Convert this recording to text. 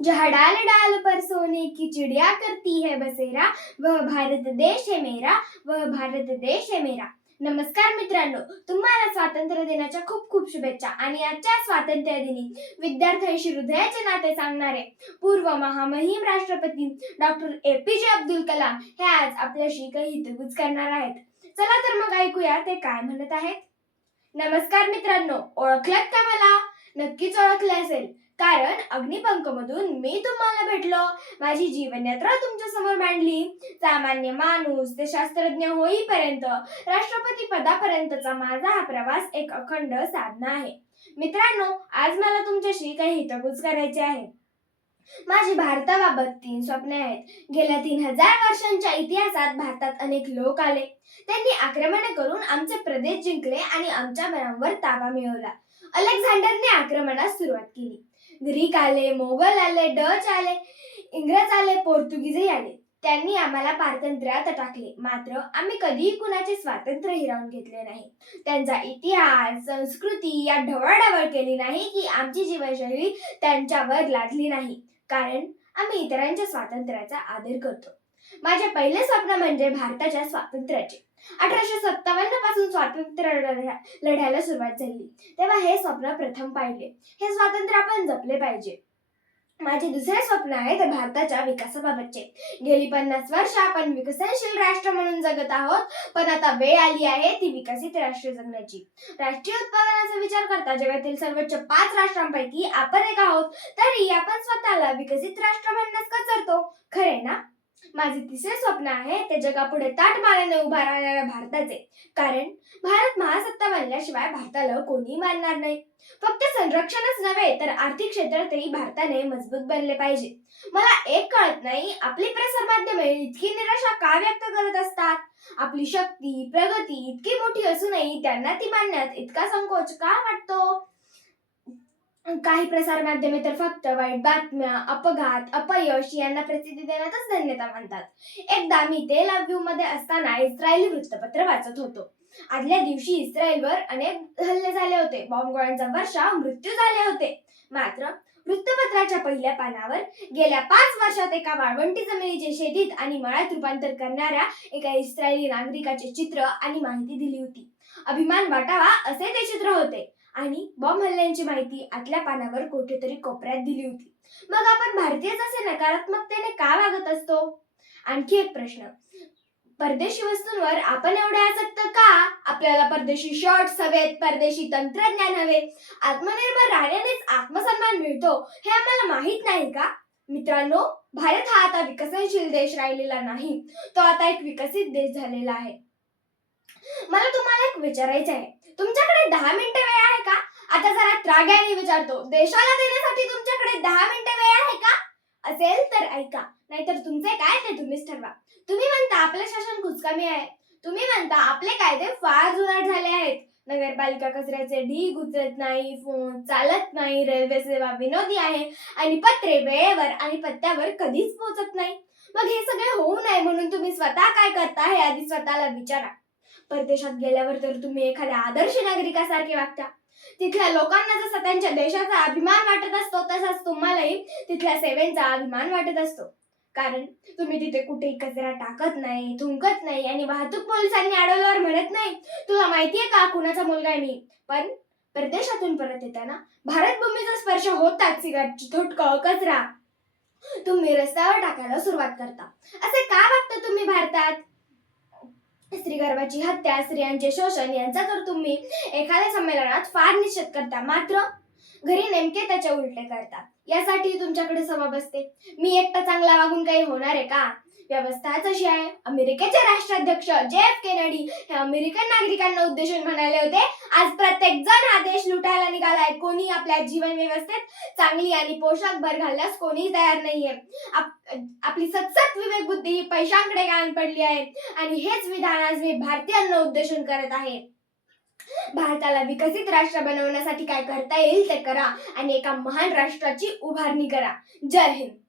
जहाँ डाल डाल पर सोने की चिड़िया करती है बसेरा। वह भारत देश है मेरा वह भारत देश है मेरा। नमस्कार मित्रांनो तुम्हाला स्वातंत्र्य दिनाच्या खूप खूप शुभेच्छा आणि आजच्या स्वातंत्र्य दिनी विद्यार्थ्यांशी हृदयाचे नाते सांगणारे पूर्व महामहिम राष्ट्रपती डॉक्टर ए पी जे अब्दुल कलाम हे आज आपल्याशी काही हितगुज करणार आहेत. चला तर मग ऐकूया ते काय म्हणत आहेत. नमस्कार मित्रांनो ओळखलात का मला? नक्कीच ओळखले असेल. कारण अग्निपंखमधून मी तुम्हाला भेटलो. माझी जीवनयात्रा तुमच्यासमोर मांडली. सामान्य माणूस ते शास्त्रज्ञ होईपर्यंत राष्ट्रपती पदापर्यंतचा माझा हा प्रवास एक अखंड साधना आहे. मित्रांनो आज मला तुमच्याशी काही हितगुज करायचे आहे. माझी भारताबाबत तीन स्वप्ने आहेत. गेल्या तीन हजार वर्षांच्या इतिहासात भारतात अनेक लोक आले. त्यांनी आक्रमण करून आमचे प्रदेश जिंकले आणि आमच्या मनावर ताबा मिळवला. अलेक्झांडरने आक्रमणास सुरुवात केली. ग्रीक आले मोगल आले डच आले इंग्रज आले पोर्तुगीजही आले. त्यांनी आम्हाला पारतंत्र्यात टाकले मात्र आम्ही कधीही कुणाचे स्वातंत्र्य हिरावून घेतले नाही. त्यांचा इतिहास संस्कृती या ढवळाढवळ केली नाही की आमची जीवनशैली त्यांच्यावर लादली नाही. कारण आम्ही इतरांच्या स्वातंत्र्याचा आदर करतो. माझे पहिले स्वप्न म्हणजे भारताच्या स्वातंत्र्याचे. अठराशे सत्तावन्नपासून स्वातंत्र्य लढ्याला सुरुवात झाली. तेव्हा हे स्वप्न प्रथम पाहिले. हे स्वातंत्र्य आपण जपले पाहिजे. माझे दुसरे स्वप्न आहे ते भारताच्या विकासाबाबतचे. गेली पन्नास वर्ष आपण विकसनशील राष्ट्र म्हणून जगत आहोत पण आता वेळ आली आहे ती विकसित राष्ट्र जगण्याची. राष्ट्रीय उत्पादनाचा विचार करता जगातील सर्वोच्च पाच राष्ट्रांपैकी आपण एक आहोत तरी आपण स्वतःला विकसित राष्ट्र म्हणण्यास कचरतो खरे ना? माझे तिसरे स्वप्न आहे ते जगापुढे ताट मानेने उभा राहणाऱ्या भारताचे. कारण भारत महासत्ता बनल्याशिवाय भारताला कोणी मानणार नाही. फक्त संरक्षणच नव्हे तर आर्थिक क्षेत्रातही भारताने मजबूत बनले पाहिजे. मला एक कळत नाही आपली प्रसार माध्यमे इतकी निराशा का व्यक्त करत असतात? आपली शक्ती प्रगती इतकी मोठी असूनही त्यांना ती मानण्यात इतका संकोच का वाटतो? काही प्रसार माध्यमे तर फक्त वाईट बातम्या अपघात अपयश यांना प्रसिद्धी देण्यातच धन्यता मानतात. एकदा मी तेल अव्यू मध्ये असताना इस्रायली वृत्तपत्र वाचत होतो. आदल्या दिवशी इस्रायलवर अनेक हल्ले झाले होते. बॉम्बगोळ्यांचा वर्षा मृत्यू झाले होते. मात्र वृत्तपत्राच्या पहिल्या पानावर गेल्या पाच वर्षात एका वाळवंटी जमिनीचे शेतीत आणि मळ्यात रूपांतर करणाऱ्या एका इस्रायली नागरिकाचे चित्र आणि माहिती दिली होती. अभिमान वाटावा असे ते चित्र होते. आणि बॉम्ब हल्ल्यांची माहिती आतल्या पानावर कुठेतरी कोपऱ्यात दिली होती. मग आपण भारतीयच असे नकारात्मकतेने का वागत असतो? आणखी एक प्रश्न. परदेशी वस्तूंवर आपण एवढे आसक्त का? आपल्याला परदेशी शर्ट्स हवेत परदेशी तंत्रज्ञान हवे. आत्मनिर्भर राहण्यानेच आत्मसन्मान मिळतो हे आम्हाला माहीत नाही का? मित्रांनो भारत हा आता विकसनशील देश राहिलेला नाही तो आता एक विकसित देश झालेला आहे. मला तुम्हाला एक विचारायचं आहे तुमच्याकडे दहा मिनिटे आता जरा त्राग्याने विचारतो. देशाला देण्यासाठी तुमच्याकडे दहा मिनिटं वेळ आहे का? असेल तर ऐका. नाहीतर तुमचे काय ते तुम्हीच ठरवा. तुम्ही म्हणता आपले शासन कुचकामी आहे. तुम्ही म्हणता आपले कायदे फार जुनाट झाले आहेत. नगरपालिका कचऱ्याचे ढीग उचलत नाही फोन चालत नाही रेल्वे सेवा विनोदी आहे आणि पत्रे वेळेवर आणि पत्त्यावर कधीच पोहोचत नाही. मग हे सगळे होऊ नये म्हणून तुम्ही स्वतः काय करता हे आधी स्वतःला विचारा. परदेशात गेल्यावर तर तुम्ही एखाद्या आदर्श नागरिकासारखे वागता. तिथल्या लोकांना जसा त्यांच्या देशाचा अभिमान वाटत असतो तसाच तुम्हालाही तिथल्या सेवेंचा अभिमान वाटत असतो. कारण तुम्ही तिथे कुठेही कचरा टाकत नाही थुंकत नाही आणि वाहतूक पोलिसांनी अडवल्यावर म्हणत नाही तुला माहितीये का कुणाचा मुलगा आहे मी? पण परदेशातून परत येताना भारत भूमीचा स्पर्श होताच सिगारची थोटक कचरा. तुम्ही रस्त्यावर टाकायला सुरुवात करता. असे का वागता तुम्ही भारतात? स्त्रीगर्भाची हत्या स्त्रियांचे शोषण यांचा तर तुम्ही एखाद्या संमेलनात फार निषेध करता मात्र घरी नेमके त्याच्या उलटे करता. यासाठी तुमच्याकडे सबब असते मी एकटा चांगला वागून काही होणार आहे का? व्यवस्था जशी आहे. अमेरिकेचे राष्ट्राध्यक्ष जे एफ केनेडी हे अमेरिकन नागरिकांना उद्देशून म्हणाले होते आज प्रत्येक जण हा देश लुटायला निघालाय. कोणी आपल्या जीवन व्यवस्थेत चांगली आणि पोशाख भर घालण्यास कोणीही तयार नाहीये. आप- आपली सतसत विवेक बुद्धी ही पैशांकडे गाण पडली आहे आणि हेच विधान आज मी भारतीयांना उद्देशून करत आहे. भारताला विकसित राष्ट्र बनवण्यासाठी काय करता येईल ते करा आणि एका महान राष्ट्राची उभारणी करा. जय हिंद.